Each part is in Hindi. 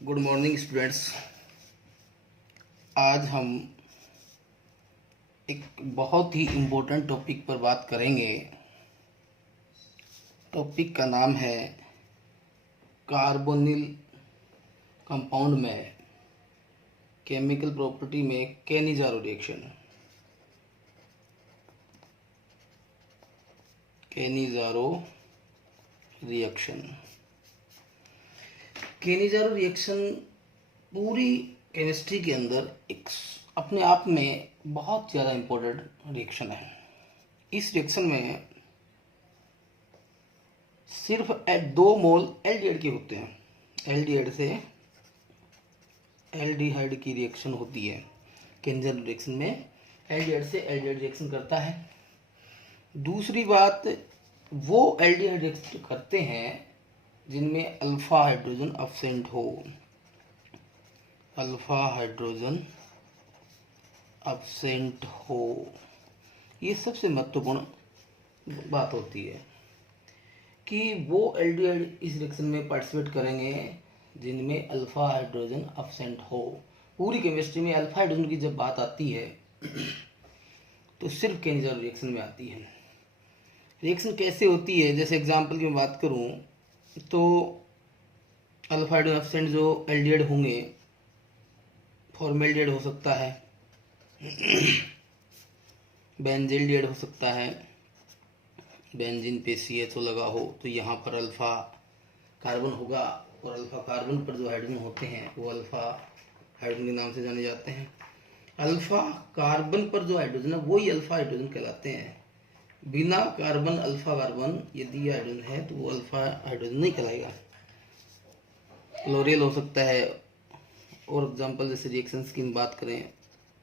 Good morning students. आज हम एक बहुत ही इम्पोर्टेंट टॉपिक पर बात करेंगे। टॉपिक का नाम है कार्बोनिल कंपाउंड में केमिकल प्रॉपर्टी में कैनिजारो रिएक्शन। कैनिजारो रिएक्शन पूरी केमिस्ट्री के अंदर एक अपने आप में बहुत ज़्यादा इम्पोर्टेंट रिएक्शन है। इस रिएक्शन में सिर्फ 2 मोल एल्डिहाइड के होते हैं। एल्डिहाइड से एल्डिहाइड की रिएक्शन होती है। कैनिजारो रिएक्शन में एल्डिहाइड से एल्डिहाइड रिएक्शन करता है। दूसरी बात, वो एल्डिहाइड रिएक्शन करते हैं जिनमें अल्फा हाइड्रोजन अब्सेंट हो। अल्फा हाइड्रोजन अब्सेंट हो, ये सबसे महत्वपूर्ण बात होती है कि वो एल्डिहाइड इस रिएक्शन में पार्टिसिपेट करेंगे जिनमें अल्फा हाइड्रोजन अब्सेंट हो। पूरी केमिस्ट्री में अल्फा हाइड्रोजन की जब बात आती है तो सिर्फ कैनिजारो रिएक्शन में आती है। रिएक्शन कैसे होती है, जैसे एग्जांपल की मैं बात करूं तो अल्फा हाइड्रोजन अब्सेंट जो एल्डिहाइड होंगे, फॉर्मेल्डिहाइड हो सकता है, बेंजील्डिहाइड हो सकता है। बेंजीन पे CHO लगा हो तो यहाँ पर अल्फा कार्बन होगा और अल्फा कार्बन पर जो हाइड्रोजन होते हैं वो अल्फा हाइड्रोजन के नाम से जाने जाते हैं। अल्फा कार्बन पर जो हाइड्रोजन है वही अल्फा हाइड्रोजन कहलाते हैं। बिना कार्बन अल्फा कार्बन यदि हाइड्रोजन है तो वो अल्फा हाइड्रोजन नहीं कहलाएगा। क्लोरील हो सकता है। और एग्जांपल जैसे रिएक्शंस की बात करें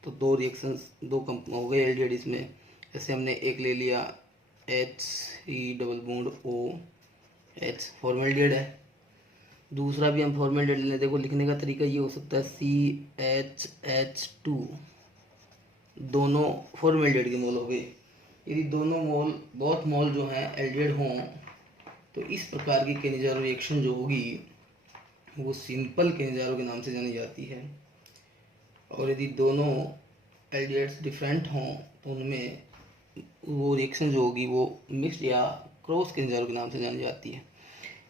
तो 2 रिएक्शंस 2 कंप हो गए एल्डिहाइड इसमें। जैसे हमने एक ले लिया HC double bond OH, formaldehyde है। दूसरा भी हम फॉर्मेल्डिहाइड ले लें। देखो लिखने का तरीका ये हो सकता है CHH2, दोनों फॉर्मेल्डिहाइड के मोल हो गए। यदि दोनों मोल बहुत मोल जो हैं एल्डिहाइड हों तो इस प्रकार की कैनिजारो रिएक्शन जो होगी वो सिंपल कैनिजारो के नाम से जानी जाती है। और यदि दोनों एल्डिहाइड्स डिफरेंट हों तो उनमें वो रिएक्शन जो होगी वो मिक्स्ड या क्रॉस कैनिजारो के नाम से जानी जाती है।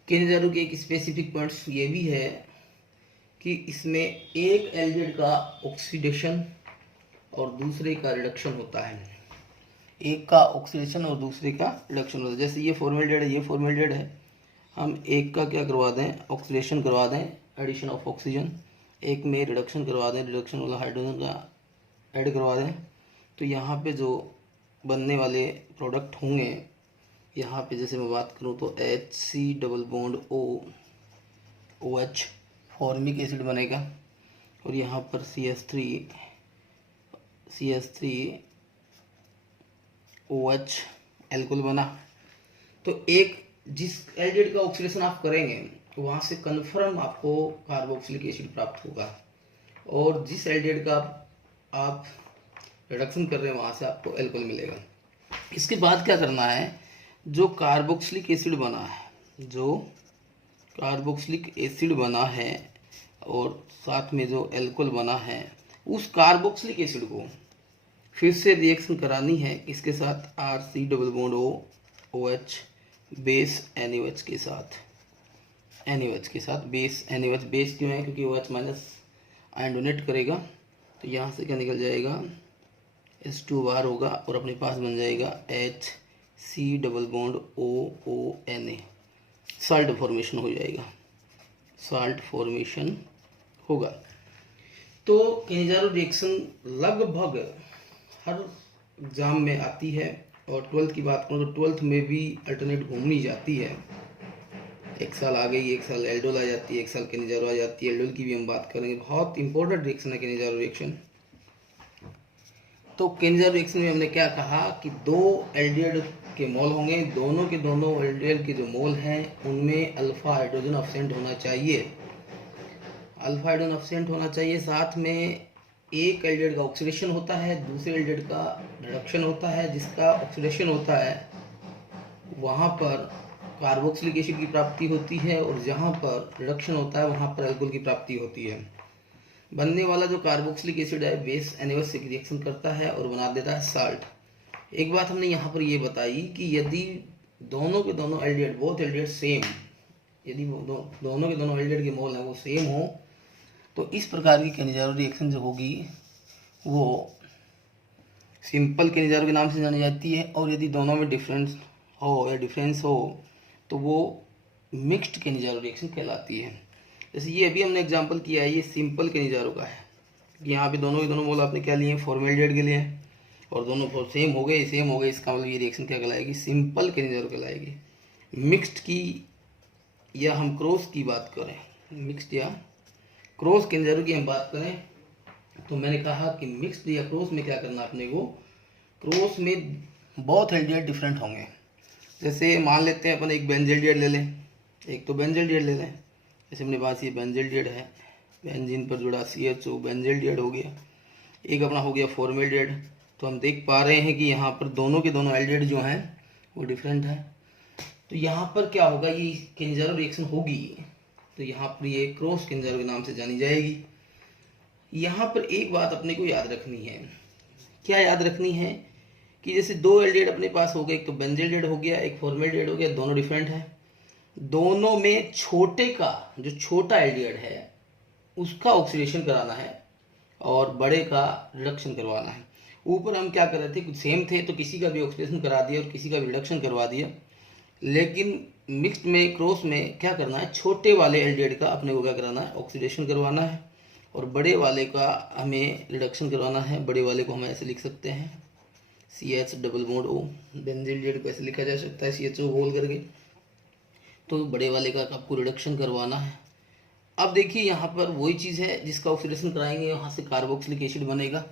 कैनिजारो के एक स्पेसिफिक पॉइंट्स ये भी है कि इसमें एक एल्डिहाइड का ऑक्सीडेशन और दूसरे का रिडक्शन होता है। एक का ऑक्सीडेशन और दूसरे का रिडक्शन होता है। जैसे ये फॉर्मेल्डिहाइड है, ये फॉर्मेल्डिहाइड है, हम एक का क्या करवा दें, ऑक्सीडेशन करवा दें, एडिशन ऑफ ऑक्सीजन। एक में रिडक्शन करवा दें, रिडक्शन वाला हाइड्रोजन का ऐड करवा दें। तो यहाँ पे जो बनने वाले प्रोडक्ट होंगे, यहाँ पे जैसे मैं बात करूँ तो HC double bond OH formic acid बनेगा और यहाँ पर CH3OH एल्कोहल बना। तो एक जिस एल्डिहाइड का ऑक्सीडेशन आप करेंगे तो वहाँ से कन्फर्म आपको कार्बोक्सिलिक एसिड प्राप्त होगा और जिस एल्डिहाइड का आप रिडक्शन कर रहे हैं वहाँ से आपको एल्कोहल मिलेगा। इसके बाद क्या करना है, जो कार्बोक्सिलिक एसिड बना है और साथ में जो एल्कोहल बना है, उस कार्बोक्सिलिक एसिड को फिर से रिएक्शन करानी है इसके साथ RC double bond OH base NaOH के साथ। बेस NaOH बेस क्यों है, क्योंकि OH माइनस आयन डोनेट करेगा तो यहाँ से क्या निकल जाएगा, H2 बाहर होगा और अपने पास बन जाएगा HC double bond OONA। Salt formation हो जाएगा, साल्ट फॉर्मेशन होगा। तो कैनिजारो रिएक्शन लगभग हर एग्जाम में आती है और 12th की बात करूँ तो 12th में भी अल्टरनेट घूमनी जाती है। एक साल आ गई, एक साल एल्डोल आ जाती है, एक साल कैनिजारो आ जाती है। एल्डोल की भी हम बात करेंगे, बहुत इंपॉर्टेंट रिएक्शन है कैनिजारो रिएक्शन। तो कैनिजारो रिएक्शन में हमने क्या कहा कि 2 एल्डिहाइड के मोल होंगे, दोनों के दोनों एल्डिहाइड के जो मोल हैं उनमें अल्फा हाइड्रोजन अब्सेंट होना चाहिए। साथ में एक एल्डिहाइड का ऑक्सीडेशन होता है, दूसरे एल्डिहाइड का रिडक्शन होता है। जिसका ऑक्सीडेशन होता है वहाँ पर कार्बोक्सिलिक एसिड की प्राप्ति होती है और जहाँ पर रिडक्शन होता है वहाँ पर अल्कोहल की प्राप्ति होती है। बनने वाला जो कार्बोक्सिलिक एसिड है बेस एनिवस से रिएक्शन करता है और बना देता है साल्ट। एक बात हमने यहाँ पर ये बताई कि यदि दोनों के दोनों एल्डिहाइड बोथ एल्डिहाइड सेम, यदि दोनों के दोनों एल्डिहाइड के मोल हैं वो सेम हो तो इस प्रकार की केनिजारो रिएक्शन जो होगी वो सिंपल केनिजारो के नाम से जानी जाती है। और यदि दोनों में डिफरेंस हो तो वो मिक्स्ड केनिजारो रिएक्शन कहलाती है। जैसे ये अभी हमने एग्जांपल किया है, ये सिंपल केनिजारो का है। यहाँ पे दोनों के दोनों मोल आपने क्या लिए हैं, फॉर्मेल्डिहाइड के लिए हैं और दोनों सेम हो गए, इसका मतलब ये रिएक्शन क्या कहलाएगी, सिंपल केनिजारो कहलाएगी। मिक्स्ड की या हम क्रॉस की बात करें, मिक्स्ड या क्रॉस केनिजारो की हम बात करें तो मैंने कहा कि मिक्स्ड या क्रॉस में क्या करना अपने को, क्रॉस में बहुत एल्डिहाइड डिफरेंट होंगे। जैसे मान लेते हैं अपन एक बेंजल्डिहाइड ले लें, एक तो बेंजल्डिहाइड ले लें। जैसे अपने पास ये बेंजल्डिहाइड है, बेंजीन पर जुड़ा CHO बेंजल्डिहाइड हो गया। एक अपना हो गया फॉर्मेल्डिहाइड। तो हम देख पा रहे हैं कि यहाँ पर दोनों के दोनों एल्डिहाइड जो हैं वो डिफरेंट है। तो यहाँ पर क्या होगा, ये केनिजारो रिएक्शन होगी तो यहाँ पर ये क्रॉस केनिजारो के नाम से जानी जाएगी। यहाँ पर एक बात अपने को याद रखनी है, क्या याद रखनी है कि जैसे दो एल्डिहाइड अपने पास हो गए, एक तो बेंजल्डिहाइड हो गया, एक फॉर्मेल्डिहाइड हो गया, दोनों डिफरेंट है। दोनों में छोटे का जो छोटा एल्डिहाइड है उसका ऑक्सीडेशन कराना है और बड़े का रिडक्शन करवाना है। ऊपर हम क्या कर रहे थे, कुछ सेम थे तो किसी का भी ऑक्सीडेशन करा दिया और किसी का भी रिडक्शन करवा दिया। लेकिन मिक्स्ड में क्रॉस में क्या करना है, छोटे वाले एल्डिहाइड का अपने को क्या कराना है, ऑक्सीडेशन करवाना है और बड़े वाले का हमें रिडक्शन करवाना है। बड़े वाले को हम ऐसे लिख सकते हैं CH double bond O। Benzaldehyde को ऐसे लिखा जा सकता है CHO होल करके। तो बड़े वाले का आपको रिडक्शन करवाना है। अब देखिए यहाँ पर वही चीज़ है, जिसका ऑक्सीडेशन कराएंगे वहाँ से कार्बोक्सिलिक एसिड बनेगा,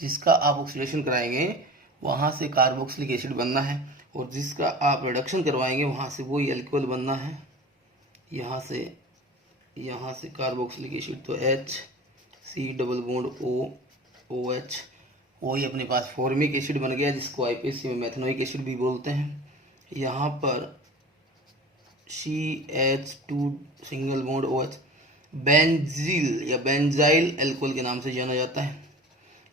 जिसका आप ऑक्सीडेशन कराएंगे वहाँ से कार्बोक्सिलिक एसिड बनना है और जिसका आप रिडक्शन करवाएंगे वहाँ से वही अल्कोहल बनना है। यहाँ से कार्बोक्सिलिक एसिड तो HC डबल बॉन्ड OH, वही अपने पास फॉर्मिक एसिड बन गया जिसको IPAC में मेथनोइक एसिड भी बोलते हैं। यहाँ पर CH2 सिंगल बॉन्ड OH बेंजील या बेंजाइल अल्कोहल के नाम से जाना जाता है।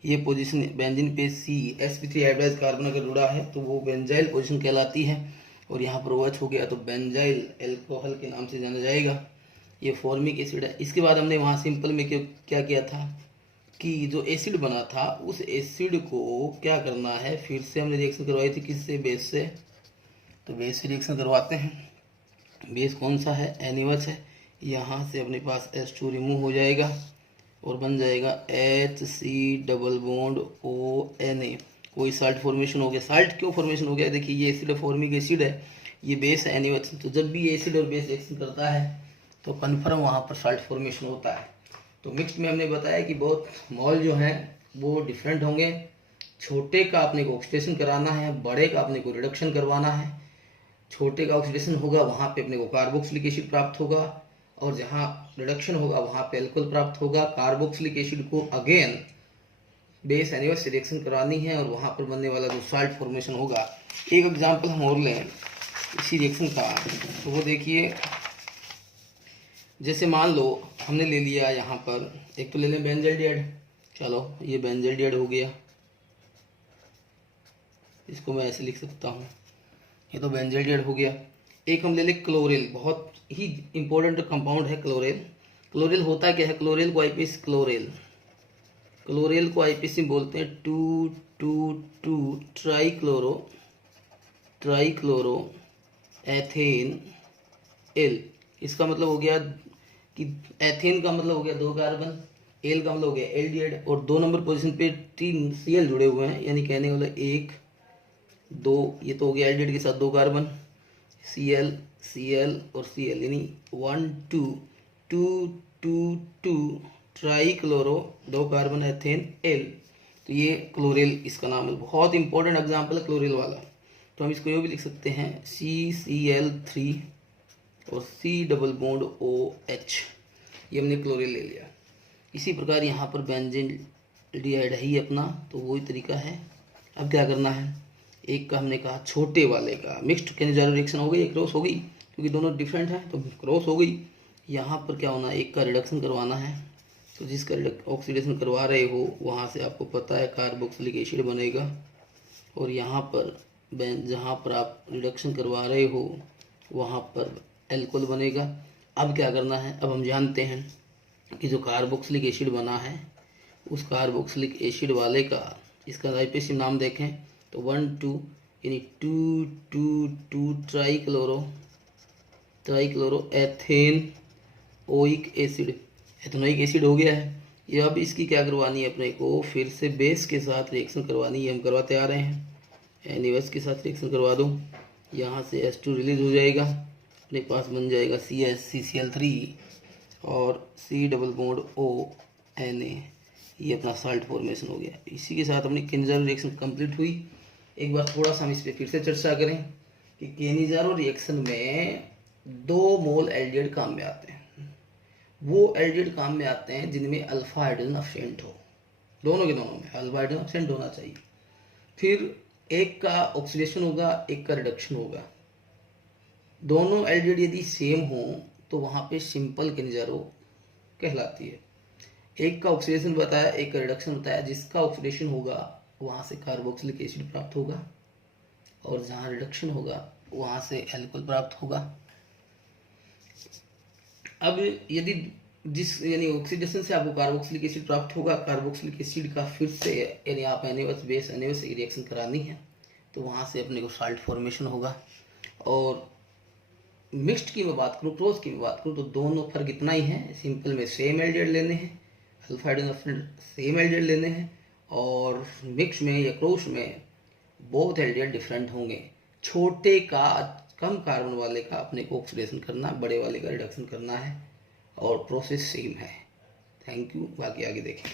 ये पोजीशन बेंजीन पे sp3 हाइब्रिडाइज्ड कार्बन अगर जुड़ा है तो वो बेंजाइल पोजीशन कहलाती है और यहाँ पर OH हो गया तो बेंजाइल अल्कोहल के नाम से जाना जाएगा। ये फॉर्मिक एसिड है। इसके बाद हमने वहाँ सिंपल में क्या किया था कि जो एसिड बना था उस एसिड को क्या करना है, फिर से हमने रिएक्शन करवाई थी किससे, बेस से। तो बेस से रिएक्शन करवाते हैं। बेस कौन सा है, NaOH है। यहाँ से अपने पास H2 रिमूव हो जाएगा और बन जाएगा HC डबल बॉन्ड ONA। कोई साल्ट फॉर्मेशन हो गया। साल्ट क्यों फॉर्मेशन हो गया, देखिए ये एसिड फॉर्मिक एसिड है, ये बेस है NaOH। तो जब भी एसिड और बेस रिएक्शन करता है तो कन्फर्म वहाँ पर साल्ट फॉर्मेशन होता है। तो मिक्स में हमने बताया कि बहुत मॉल जो हैं वो डिफरेंट होंगे। छोटे का अपने को ऑक्सीडेशन कराना है, बड़े का अपने को रिडक्शन करवाना है। छोटे का ऑक्सीडेशन होगा वहाँ पे अपने को कार्बोक्सिलिक एसिड प्राप्त होगा और जहाँ रिडक्शन होगा वहाँ पे अल्कोहल प्राप्त होगा। कार्बोक्सिलिक एसिड को अगेन बेस NaOH से रिएक्शन करानी है और वहाँ पर बनने वाला जो साल्ट फॉर्मेशन होगा। एक एग्जांपल हम और लें इसी रिएक्शन का, तो वो देखिए, जैसे मान लो हमने ले लिया यहाँ पर, एक तो ले लें बेंजल्डिहाइड। चलो ये बेंजल्डिहाइड हो गया, इसको मैं ऐसे लिख सकता हूँ, ये तो बेंजल्डिहाइड हो गया। एक हम ले लें क्लोरेल, बहुत ही इंपॉर्टेंट कंपाउंड है क्लोरेल। क्लोरेल होता क्या है, क्लोरेल को IPAC क्लोरेल को IPAC बोलते हैं 2,2,2 ट्राईक्लोरो एथेन एल। इसका मतलब हो गया कि एथेन का मतलब हो गया 2 कार्बन, एल का मतलब हो गया एल्डिहाइड और 2 नंबर पोजीशन पे 3 Cl जुड़े हुए हैं, यानी कहने वाला 1 2, ये तो हो गया एल्डिहाइड के साथ 2 कार्बन, Cl और Cl, यानी 1 2 2 2 2 ट्राईक्लोरो 2 कार्बन एथेन एल। तो ये क्लोरेल इसका नाम है, बहुत इंपॉर्टेंट एग्जाम्पल है क्लोरेल वाला। तो हम इसको ये भी लिख सकते हैं CCl3 और C डबल बॉन्ड OH, ये हमने क्लोरीन ले लिया। इसी प्रकार यहाँ पर बेंजीन डिहाइड है ही अपना, तो वही तरीका है। अब क्या करना है, एक का हमने कहा छोटे वाले का मिक्स्ड केनिज़ारो रिएक्शन हो गई, एक क्रॉस हो गई, क्योंकि दोनों डिफरेंट हैं तो क्रॉस हो गई। यहाँ पर क्या होना है, एक का रिडक्शन करवाना है, तो जिसका ऑक्सीडेशन करवा रहे हो वहाँ से आपको पता है कार्बोक्सिलिक एसिड बनेगा, और यहाँ पर जहाँ पर आप रिडक्शन करवा रहे हो वहाँ पर एल्कोहल बनेगा। अब क्या करना है, अब हम जानते हैं कि जो कार्बोक्सिलिक एसिड बना है उस कार्बोक्सिलिक एसिड वाले का, इसका आईपीएसी नाम देखें तो 1,2 यानी 2,2,2 trichloro ethane oic acid, ethanoic acid हो गया है। ये अब इसकी क्या करवानी है, अपने को फिर से बेस के साथ रिएक्शन करवानी है, हम करवाते आ रहे हैं। NaOH के साथ रिएक्शन करवा दो, यहाँ से H2 रिलीज हो जाएगा, अपने पास बन जाएगा CH3 और C डबल बॉन्ड ONA, ये अपना साल्ट फॉर्मेशन हो गया। इसी के साथ अपनी केनिज़ारो रिएक्शन कंप्लीट हुई। एक बार थोड़ा सा हम इस पर फिर से चर्चा करें कि केनिज़ारो रिएक्शन में 2 मोल एल्डिहाइड काम में आते हैं। वो एल्डिहाइड काम में आते हैं जिनमें अल्फा हाइड्रोजन एब्सेंट हो, दोनों के दोनों में अल्फा हाइड्रोजन एब्सेंट होना चाहिए। फिर एक का ऑक्सीडेशन होगा, एक का रिडक्शन होगा। दोनों एल्डिहाइड यदि सेम हो तो वहाँ पे सिंपल केनिज़ारो कहलाती है। एक का ऑक्सीडेशन बताया, एक का रिडक्शन बताया, जिसका ऑक्सीडेशन होगा वहाँ से कार्बोक्सिलिक एसिड प्राप्त होगा, और जहाँ रिडक्शन होगा वहाँ से एल्कोहल प्राप्त होगा। अब यदि जिस यानी ऑक्सीडेशन से आपको कार्बोक्सिलिक एसिड प्राप्त होगा, कार्बोक्सिलिक एसिड का फिर से यानी आप NaOH बेस NaOH से रिएक्शन करानी है, तो वहाँ से अपने को साल्ट फॉर्मेशन होगा। और मिक्स्ड की मैं बात करूँ, क्रॉस की मैं बात करूँ, तो दोनों फर्क इतना ही है, सिंपल में सेम एल्डिहाइड लेने हैं, अल्फा हाइड्रोजन सेम एल्डिहाइड लेने हैं, और मिक्स में या क्रॉस में बोथ एल्डिहाइड डिफरेंट होंगे। छोटे का कम कार्बन वाले का अपने को ऑक्सीडेशन करना, बड़े वाले का रिडक्शन करना है, और प्रोसेस सेम है। थैंक यू, बाकी आगे देखें।